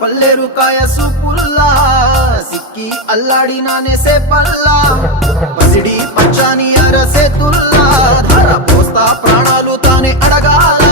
పల్లెరు కాయ సూపుల్లా సిక్కి అల్లాడినానే సేపల్లా పసిడి పచ్చాని అరసేతుల్లా ధర పోస్తా ప్రాణాలు తానే అడగాల